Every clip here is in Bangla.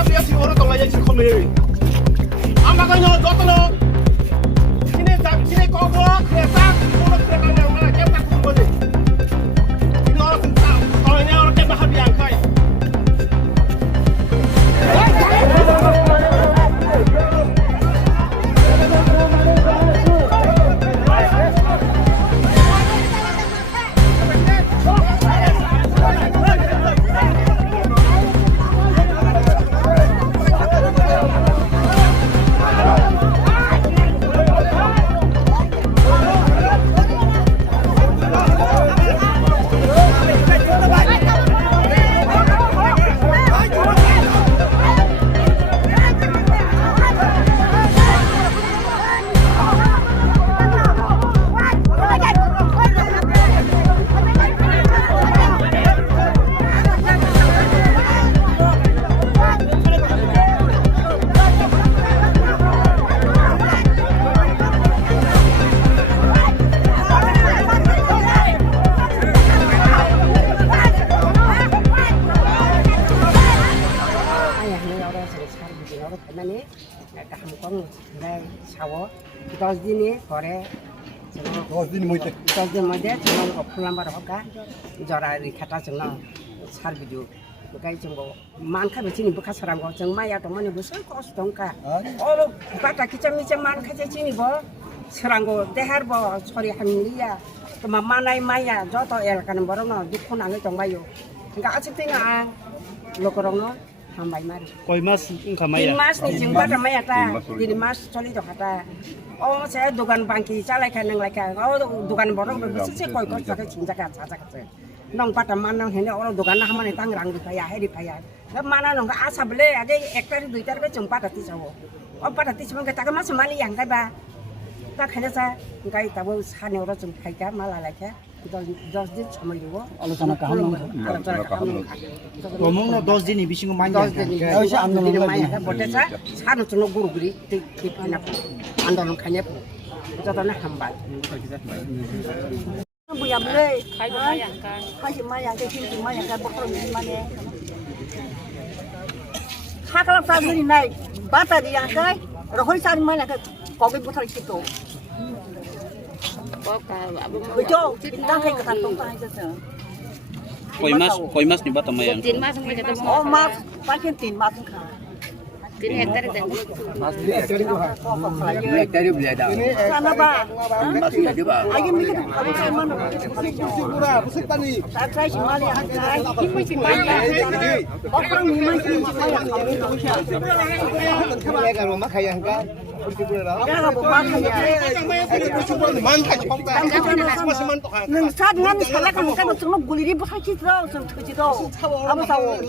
había si ora tong la ya si khome ama ka nyo dot no sini ko ko ke ta ko no ke na ma ke ta ko ko de ni ora kun ta ko ni ora ke ba habia kai দশ দিনে পরে 10 দিন মধ্যে जों फुलाम्बार हका जरा रिखाटा जोंना सार बिदिउ बगाय जोंबो मानखा बिथिनि बखा सरांगो जों माइया दंमानि बुसो खस्थ दंका अल बाटा किचम मिचम मानखा जेचिनिबो सरांगो देहारबो सरि हामलिया तमा मानाय माइया जत एलकान बरनो दुखु नाङै दंबायो गासिबथिं आं लोकरनो हामबाय मारि कय मास खामाया 3 मास नि जों बाटा माइया ता 3 मास चलि दखाता Oh, saya dugaan bangki, saya lagi neng lagi. Oh, dugaan borong bersih koi koi pakai cinta kan, saja kan. Nong pada mana hendak orang dugaan nah mana tangrang di payah, di payah. Tapi mana nong asal beli ada ekor dua ekor ke jumpa dati sawo. Oh, pada dati cuma kita kemas mana yang kaya. Tak hanya saya, kaya tahu sana orang jumpa kaya malah lagi. Dos दिन समय हो आलोचना काहनु ngomong no 10 दिन बिसिङो माइन 10 दिन ऐसे आन्दोलन माइन बटेछ सानो चुनो गुरुगुरी tik enak आन्दोलन खाने जतने हामबाय बुया बुले खाइ माया के किन माया का बखर माने खाकला फाजनि नाय बाता दिया काय रहोय सारि माया का कबे बथर कितो Koi mas ni bata mayang. 3 mas sampai ketemu. Oh mas, pakai 3 mas kan. 3 hektar dan. Mas ni hektar beli ada. Sana ba? Mas ni ada ba? Lagi mikir kalau saya mana? Pusing tani. Saya simali hangkai. Kimi simali. Orang ni masih simali hangkai. Kaya kan rumah kaya hangkai. Jangan buat kaya. Neng saat ngani salah kan kan cuma guliri besar citra, cuma citra. Apa tahu?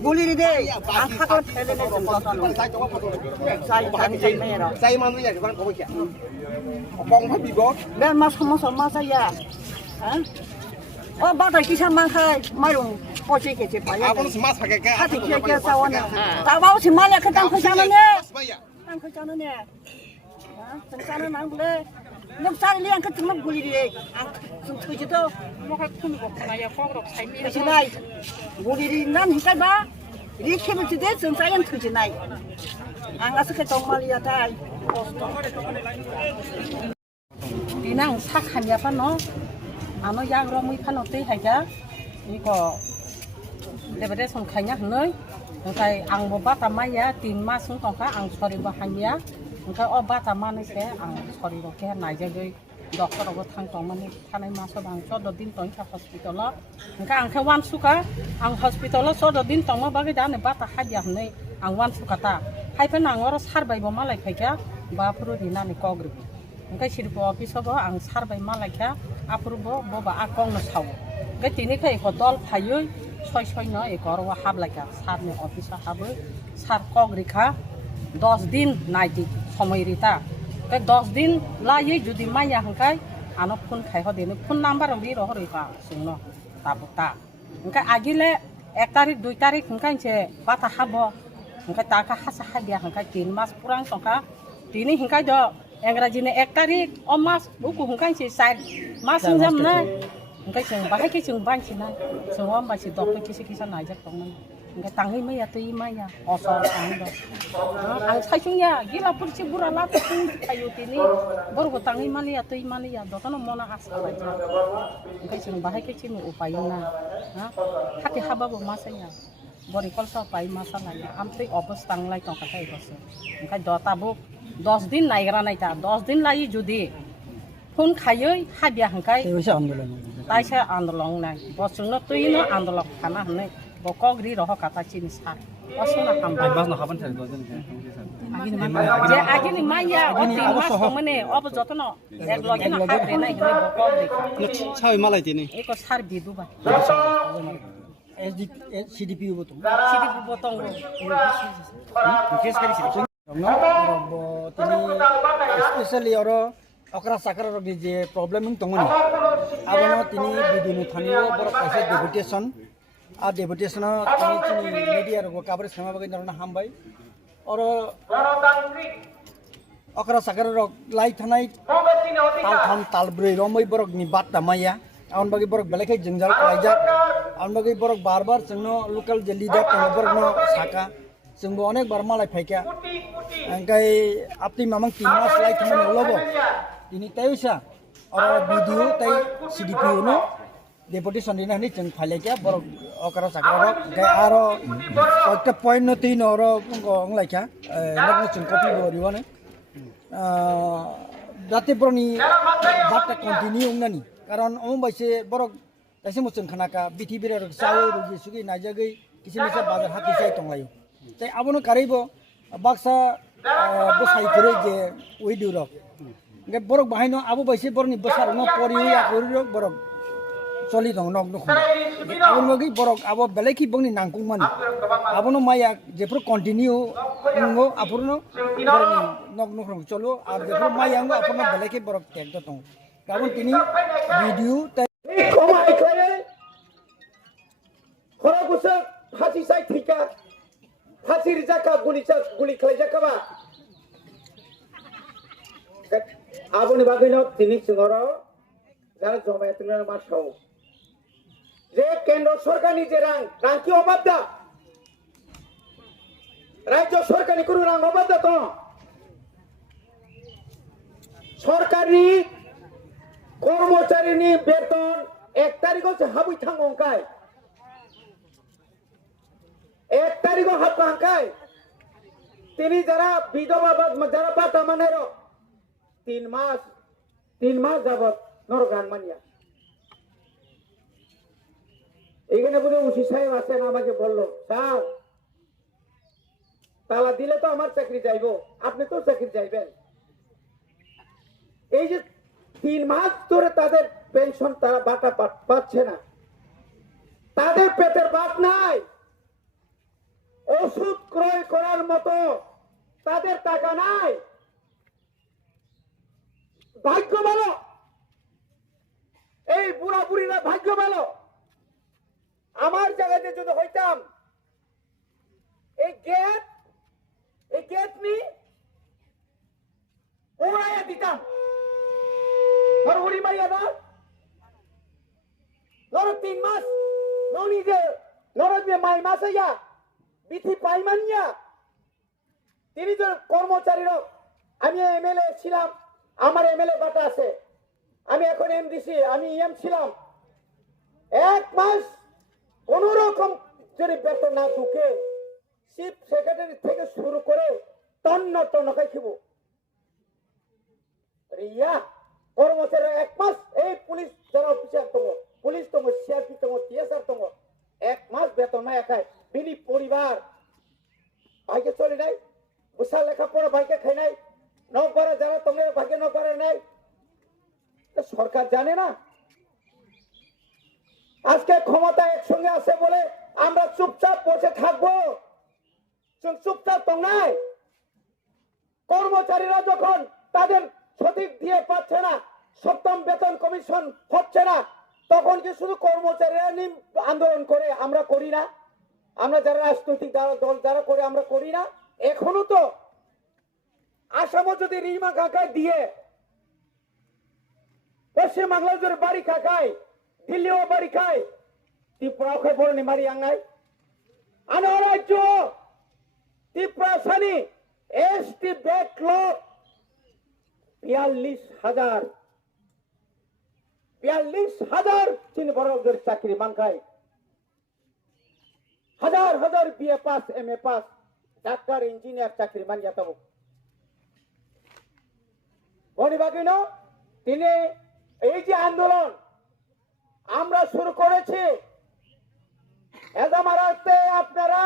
Guliri deh. Angkat kalau pede deh. Saya merah. Saya mana ya? Bukan kau kaya. Bong happy bong. Dan mas sama saya. Oh, batai kisah mangkai, marung. Posisi kecil payah. Apa lu semas pakai kaya? Hati kaya sawana. Tak mau simali ketang kesana ni. Ang kacana ni, kacana nang boleh. Nak cari liang kacana boleh dia. Ang tujuh tu, Muka pun kok kaya kok saya mi. kacana boleh dia nan hikai ba. Dia kena jadi saya yang tujuh naik. Ang asal ketong malia tay. Dinang sak hanya apa no? Ano yang ramai panoti haja. Ini kok daripada songkanya henai. Engkai ang boba tamaya 3 mas sungkongka ang sorry bahanya. Engkai oba tamane se ang sorry roke naija goi dokter ogo thang tongmani thanai maso bang so do din tong hospital lo. Engkai ang ke wan suka ang hospital lo so do din tongma bagi dane bata haja hnei ang wan suka ta. Hai penang oro sarbai bo malai khaika ba puru dinani kogri. Engkai sirpo office ogo ang sarbai malai kha apurbo boba akong no sawo. Gai tini khai ko dol phayoi ছয় নয় একর হাব লাগা সারনি অফিস হাবো সার কক রেখা 10 দিন নাইটি সময় রিতা 10 দিন লাই যদি মাইয়া হাঙ্কাই আনো ফোন খাই হদেনো ফোন নাম্বার রি রহ রেখা সুনো তাবতা হাঙ্কাই আগিলে 1 তারিখ 2 তারিখ হাঙ্কাইছে বাতা হাবো হাঙ্কাই তাকা হাসা হাবিয়া হাঙ্কাই 3 মাস পুরাং সংকা তিনি হাঙ্কাই দ इंराजीनि 1 तारिख अ मास बुकु हुंकाइसे 4 मास जामना हुंकाइ जों बाहाय के जों बानसिना जों होमबासि डक्टर किसे किसे नायजाक दंमोन Enggak tangi maya tu imaya, osor tangi dah. Ang sayungnya gila pursi bura lata tu kayu tini, baru ko tangi mali atau imali ya, dotan mona asal aja. Enggak cuma bahaya kecil upayuna, hati haba masanya. Bori kolsa pai masalah ya, ampe opus tang lai tong kata itu se. Enggak dota bu 10 दिन नायगरा नायता 10 दिन लाई जुदी फुन खायै हाबिया हंखाय तेवसे आंदोलन ताइसे आंदोलन नाय बसुंनो तुइनो आंदोलन खाना हनै बकग्रि रह काता चिनि सा असुना हामबाय बास न खाबन थार गजन जे आगिनि माया अति मास तमने अब जतन एक लगिन हाब्रे नाय हनै बकग्रि छाय मालाय दिनै एको सार बिदुबा एसडी सीडीपी बतो सिदिबु बतंग केस करि सिरि তিনি স্পেশালি আর অকরা সাকর যে প্রবলেম দংনি আবনো তিনি বিদুনি থানিও বড় কাছে ডেপুটেশন আর ডেপুটেশন তিনি চিনি মিডিয়া রগো কাবরে সেমা বাগৈ নরনা হামবাই আর অকরা সাকর লাই থানাই তাল থাম তাল ব্রৈ রमै বরক नि बात माया आउन बागै बरक बेलेखै जंजाल लाइजा आउन बागै बरक बार-बार जोंनो लोकल जे लिडार तङ बरक न साका जोंबो अनेक बार मालाय फायका अंगाय आपनि मामं 3 मास लाइ थामन लबो दिनि तायसा और भिडियो ताय सीडीपी नो डेपुटेशन दिना नि जों फायलायका बरक अकरा साकरा गाय आरो कयटा पॉइंट न तीन और लाइका नक जों कपि बरिवाने जाते बरनि बातटा कन्टिन्यू नानि कारण ओम बाइसे बरक ताइसे मुचन खानाका बिथि बिरार साव रुगि सुगि नाजागै किसिमसे बाजार हाकि जाय तंलायो ताई आबनो कारिबो बाक्सा बसाइ करे जे उइदुरक गे बरक बाहायनो आबो बाइसे बरनि बसार न परियो या करिरो बरक चलि दं नक नख आबो मगै बरक आबो बेलेखि बंनि नांकुं मानि आबनो माया जेफोर कन्टिन्यू नंगो आबनो बरनि नक नख चलो आर जेफोर मायांगो आबनो बेलेखि बरक टेक दं गाबोन तिनि भिडियो কমাই করে খরা গুছে হাসি সাই ঠিকা হাসির জাকা গুলি খাই জাকাবা আবনি বাগৈনো তিনি সিংহর যারা জমায়েত তুলনার মাসাও যে কেন্দ্র সরকারি যে রাং কি অবাধ দা রাজ্য সরকারি কোনো রাং অবাধ দা তো সরকারি কর্মচারীনি বেতন 1 তারিখে হাবুই থাঙ্গংকাই 1 তারিখে হাবকাঙ্কাই তিনি যারা বিধবা যারা বাতা মানের 3 মাস যাবত নরগান মানিয়া এখানে বলে উসি সাহেব আছেন আমাকে বলল স্যার তালা দিলে তো আমার চাকরি যাইবো আপনি তো চাকরি যাইবেন এই যে 3 মাস ধরে তাদের পেনশন তারা বাটা পাচ্ছে না তাদের পেটের ভাত নাই ওষুধ ক্রয় করার মতো তাদের টাকা নাই ভাগ্য ভালো এই বুড়া বুড়িরা ভাগ্য ভালো আমার জায়গাতে যদি হইতাম এই গেট নি উড়াইয়া দিতাম Hori Maria da. Loro 3 mas. Noni de mai masaya. Bithi paimania. তিনি যে কর্মচারীরা আমি এমএলএ ছিলাম আমার এমএলএ বাটা আছে আমি এখন এমডিসি আমি ইএম ছিলাম 1 মাস কোন রকম যদি বেতন না ঢুকে চিফ সেক্রেটারি থেকে শুরু করে তন্ন খাই খাবো রিয়া কর্মচারী 1 মাস এই পুলিশ যারা অফিসার পুলিশ সিআরপি টিএসআর 1 মাস বেতন না খায় বিনি পরিবার ভাইকে চলে নাই বুসা লেখাপড়া ভাইকে খাই নাই নকরা যারা তোমার ভাইকে নকরা নাই সরকার জানে না আজকে ক্ষমতা একসঙ্গে আছে বলে আমরা চুপচাপ বসে থাকবো চুপচাপ তো নাই কর্মচারীরা যখন তাদের সঠিক দিয়ে পাচ্ছে না সপ্তম বেতন কমিশন হচ্ছে না তখন কি শুধু কর্মচারীরা আন্দোলন করে আমরা করি না আমরা যারা রাজনৈতিক দল যারা করে আমরা করি না এখনো তো আসামও যদি রিমা কাকায় দিয়ে পশ্চিম বাংলা যদি বাড়ি কাকায় দিল্লিও বাড়ি খায় ত্রিপুরাও খায় বড় মারি আঙ্গায় আনো রাজ্য ত্রিপুরাসানি এসটি ব্যাকলগ 42,000 চিনি বড়দের চাকরি মানখায় হাজার হাজার BA pass M A pass doctor engineer চাকরি মানিয়া তব বনিবাগিন তিনি এই যে আন্দোলন আমরা শুরু করেছি এদামারাতে আপনারা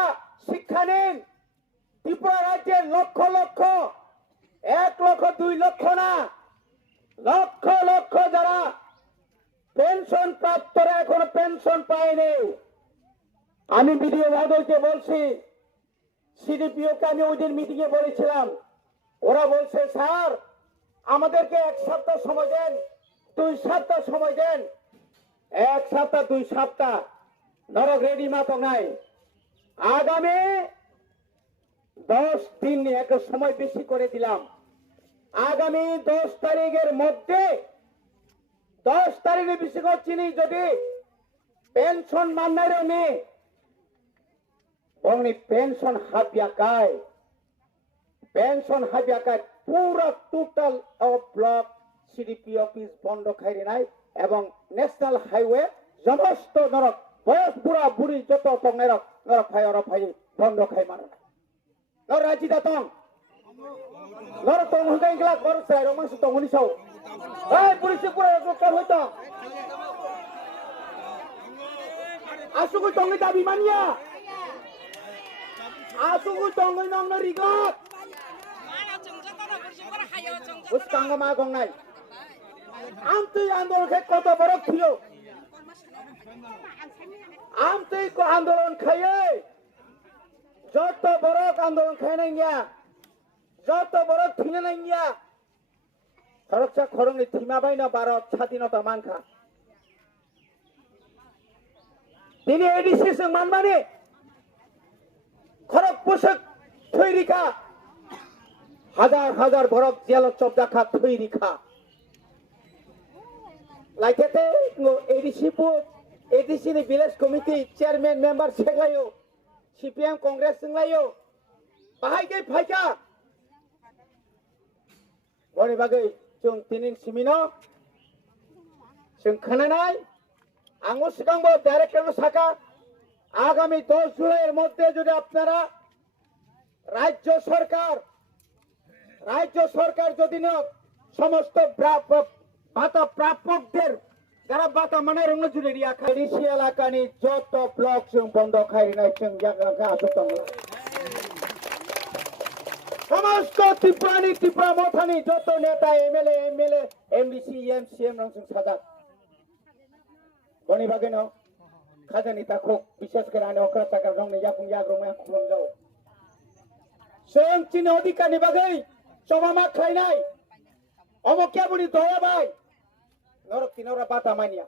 শিক্ষা নিন ত্রিপুরা রাজ্যের লক্ষ লক্ষ 1 লক্ষ 2 লক্ষ না লক্ষ লক্ষ যারা পেনশন প্রাপ্তরা এখনো পেনশন পায়নি আমি বিডিও মহোদয়কে বলছি সিডিপিওকে আমি ওই দিন মিটিং এ বলেছিলাম ওরা বলছে স্যার আমাদেরকে 1 সপ্তাহ সময় দেন 2 সপ্তাহ সময় দেন 1 সপ্তাহ 2 সপ্তাহ নরক রেডি মাতো নাই আগামী 10 দিন একটা সময় বেশি করে দিলাম আগামী 10 তারিখের মধ্যে 10 তারিখে বেশি করছি যদি পেনশন মান্নারে নে অমনি পেনশন হাবিয়াকায় পুরা টোটাল ব্লক সিডিপি অফিস বন্ধ খাইরে নাই এবং ন্যাশনাল হাইওয়ে সমস্ত নরক বয়স বুড়া বুড়ি যত টং নরক নরক ভাই বন্ধ খাই মানো নর রাজি দাতং নরক টং হঙ্গাই গলা গর সাই রমাংস টং হনি সাও এই পুলিশ পুরা রক্ত হইতো আসুকু টংনি দাবি মানিয়া আসুকু টংনি নংন রিগত উস্কাঙ্গ মা গংনাই আমতই আন্দোলন কত বড় ছিল আমতই কো আন্দোলন খাইয়ে যত বড় আন্দোলন খাই নাই গিয়া যত বড় থিনে নাই গিয়া খরচা খরংনি থিমা বাইনা ভারত স্বাধীনতা মানখা তিনি এডিসি সং মানমানে খরক পোশাক থৈরিকা হাজার হাজার বরফ জেল চবদাখা থৈরিকা লাইকেতে এডিসি नि ভিলেজ কমিটি চেয়ারম্যান মেম্বার সেগলাयो সিপিএম কংগ্রেস संलायो बाहायगे फायका बनि बागै जों तिनिन सिमिनो जों खोनानाय आंबो सिगांबो डाइरेक्टर साका आगामी 10 जुलाइয়ের মধ্যে যদি আপনারা রাজ্য সরকার যদি না সমস্ত ভাতা প্রাপকদের যারা ভাতা মানে রঙ জুড়ে রিয়া খাইরিসি এলাকানি যত ব্লক जों বন্ধ খাইরি নাই जों জায়গা আসতং সমস্ত ত্রিপুরা মথানি যত নেতা এমএলএ এমবিসি এমসিএম রং जों সাজা বনি বাগেন খাজানি তাখো বিশেষ করে আনে অকরা টাকা রং ने याकुं याग्रमया खुलम जाओ जों चिन अधिकारनि बागै सभामा खाइनाय অমকিয়া বুড়ি দয়া ভাই নরক তিনরা বাতা মানিয়া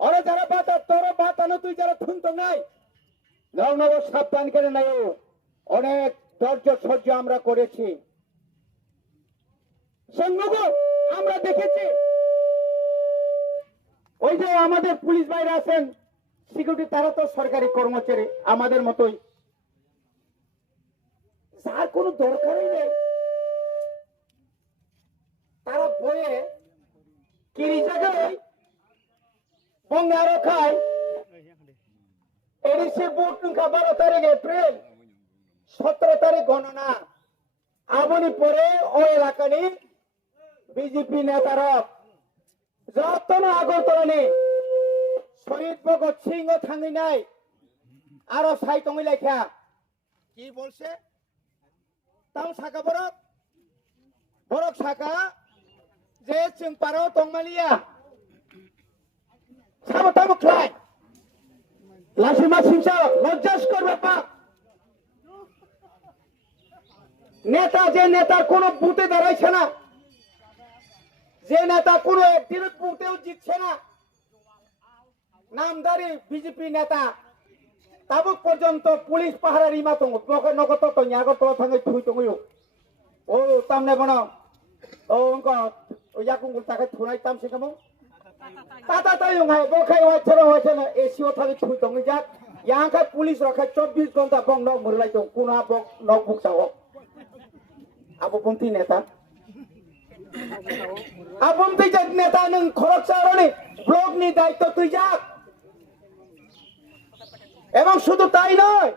ওরা যারা বাতা তোর বাতা না তুই যারা থুন তো নাই নব সাবধান করে নাই অনেক ধৈর্য সহ্য আমরা করেছি সঙ্গব আমরা দেখেছি ওই যে আমাদের পুলিশ ভাইরা আছেন সিকিউরিটি তারা তো সরকারি কর্মচারী আমাদের মতোই যার কোনো দরকারই নেই তারা বয়ে কিরি জায়গায় বঙ্গারো খায় এডিসি বুট নুকা 12 তারিখ এপ্রিল 17 তারিখ গণনা আবনি পরে ও এলাকানি বিজেপি নেতারা যতন আগরতলানি শহীদ ভগৎ সিংহ থাঙ্গি নাই আরো সাইতঙ্গি লেখা কি বলছে তাও সাকা বরক সাকা যে जों পারো তংমালিয়া সাবতাম ক্লাই লাসিমা সিংসা লজ্জাস করবে পাপ নেতা যে নেতার কোন বুথে দাঁড়াইছে না যে নেতা কোন একদিন বুথেও জিতছে না নামদারি বিজেপি নেতা তাবুক পর্যন্ত পুলিশ পাহারা রিমা দङ নগত তো আগরতলা থাঙ্গে থুই দङयो ও তামনে বনা ও অঙ্ক याकुं ताके थुनाय तामसे कामो ताता तायं हाय बखाय वाचरा वाचना एसिओ थागे थुई दङ जाक yang ka pulis rokha 24 ঘন্টা bong nok murlai tong kuna bok nok buk sawo abo bumti neta abumti jak neta nang khorok saroni block নি দায়িত্ব তুই যাক এবং শুধু তাই নয়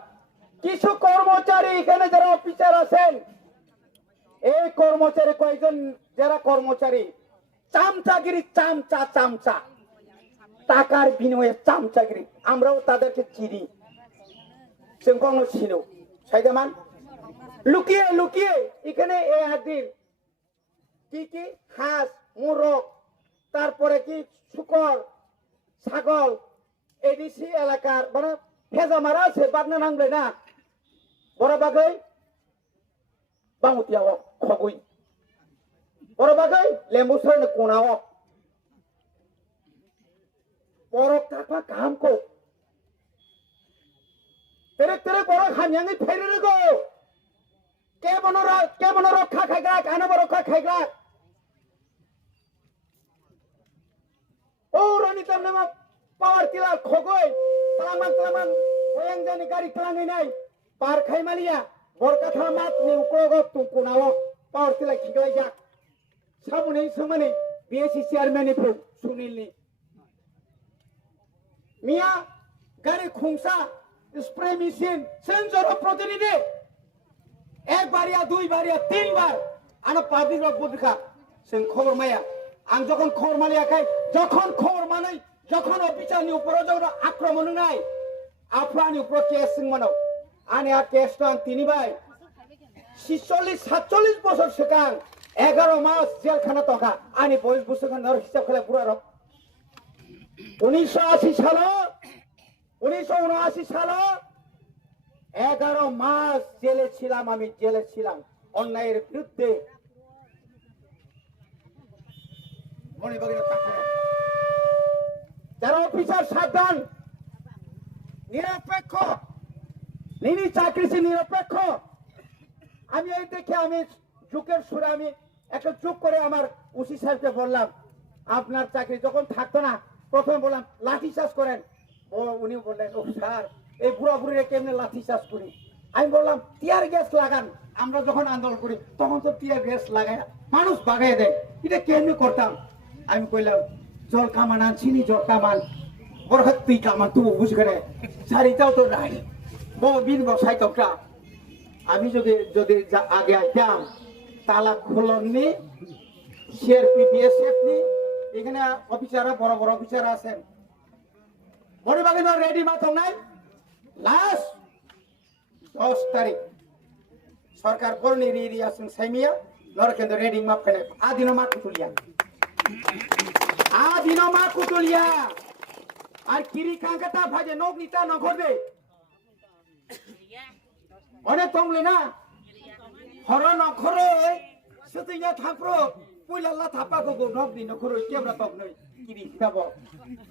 কিছু কর্মচারী এখানে যারা অফিসার আছেন এই কর্মচারী কয়েকজন যারা কর্মচারী চামচাগিরি চামচা টাকার বিনিময়ে চামচাগিরি আমরাও তাদেরকে চিনি সেরকম ছিল সাইদামান লুকিয়ে লুকিয়ে এখানে এই হাদির কি হাঁস মোরগ তারপরে কি শুকর ছাগল এডিসি এলাকার মানে ভেজা মারা আছে বাগনা নামলে না বড় বাগাই বামুতিয়া খগুই বড় বাগাই লেম্বু সরনে কোনাও বড় টাকা কাম কো তেরে বড় খামিয়াঙ্গি ফেরে রে গো কে বন রক্ষা খাইগা কানে বড় রক্ষা খাইগা ও রানী তার নাম পাওয়ার টিলার খগই তালামান হয়াং জানি গাড়ি তালাঙ্গি নাই পার খাইমালিয়া বরকাথা মাত নি উকড়গ তুকুনাও পাওয়ার টিলা খিগলাই যা সামনে সামনে বিএসসি চেয়ারম্যান এ সুনীলনি মিয়া গাড়ি খুংসা স্প্রে মেশিন সেন্সর প্রতিনিধি একবার या দুই বার या তিন বার আনা পাবলিক রক বুদখা जों খবর মায়া आं যখন খবর মালিয়াখাই যখন খবর মানাই যখন অফিসারনি উপর যখন আক্রমণ নাই আফরানি উপর কেস মানো আনে আর কেসটা তিনি ভাই 46-47 বছর সেখান 11 মাস জেলখানা টাকা আনি বয়স বছর নর হিসাব খেলে পুরা রক 1980 সালে 11 মাস জেলে ছিলাম আমি জেলে ছিলাম অন্যায়ের বিরুদ্ধে যারা অফিসার সাবধান নিরপেক্ষ নিনি চাকরি নিরপেক্ষ আমি এই দেখে আমি যুগের সুরে আমি একটা যোগ করে আমার ওসি সাহেবকে বললাম আপনার চাকরি যখন থাকতো না প্রথমে বললাম লাঠি চাষ করেন উনি বললেন ও স্যার এই বুড়া বুড়িরা কেমনে লাঠি চাষ করি আমি বললাম টিয়ার গ্যাস লাগান আমরা যখন আন্দোলন করি তখন তো টিয়ার গ্যাস লাগায় মানুষ বাগায় দেয় এটা কেমনে করতাম আমি কইলাম জল কামান আনছিনি জল কামান বড় তুই কামান তুই বুঝ করে সারিটাও তো নাই বিন বসাই তোটা আমি যদি আগে আইতাম তালা খুলননি সিআরপি বিএসএফ নি এখানে অফিসাররা বড় বড় অফিসার আছেন বড় বাগিন রেডি মাথা নাই লাস্ট 10 তারিখ সরকার বলনি রি আসুন সাইমিয়া নরকেন্দ্র রেডি মাপ কেন আদিনো মা কুতুলিয়া আর কিরি কাঙ্কাটা ভাজে নখ নিতা নঘরবে অনেক তংলে না হর নখর সতইয়া থাপ্রো পুইলাল্লা থাপা গো নখ নি নখর কেবরা তক নই কিরি খাব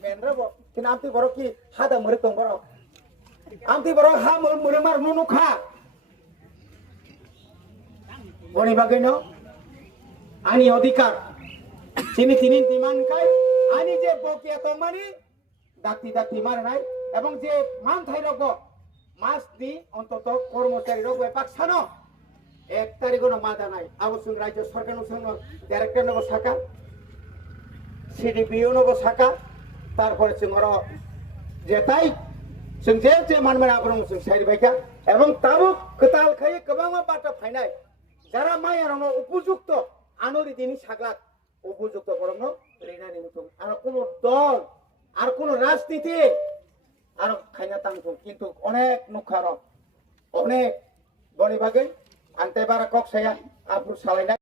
মেনরাব কিনা আমতি বড় কি হাদা মরে তং বড় আমতি বড় হা মরে মার নুনু খা বনি বাগৈন আনি অধিকার তিনি ডিমান্ড খাই আনি যে বকিয়া তংমানি দাতি মারে নাই এবং যে মান থাই রব মাস দি অন্তত কর্মচারী রব এপাক সানো 1 তারিখও মাদা নাই আবশ্যক রাজ্য সরকার ডাইরেক্টর নব শাখা সিডিপিও নব শাখা তারপরে जों যে তাই जों যে মানমেন আবরং जों সাইড বাইকা এবং তাও কতাল খাই গোबां বাটা ফাইনাই যারা মায়ারনো উপযুক্ত আনরি দিনি সাগলাক উপযুক্ত বরং রেনানি মতো আর কোন দল আর কোন রাজনীতি আর খাইনা তাংতো কিন্তু অনেক নুখার অনেক বনি বাগে আনতে বারা কক সায়া আবরু সালাইনা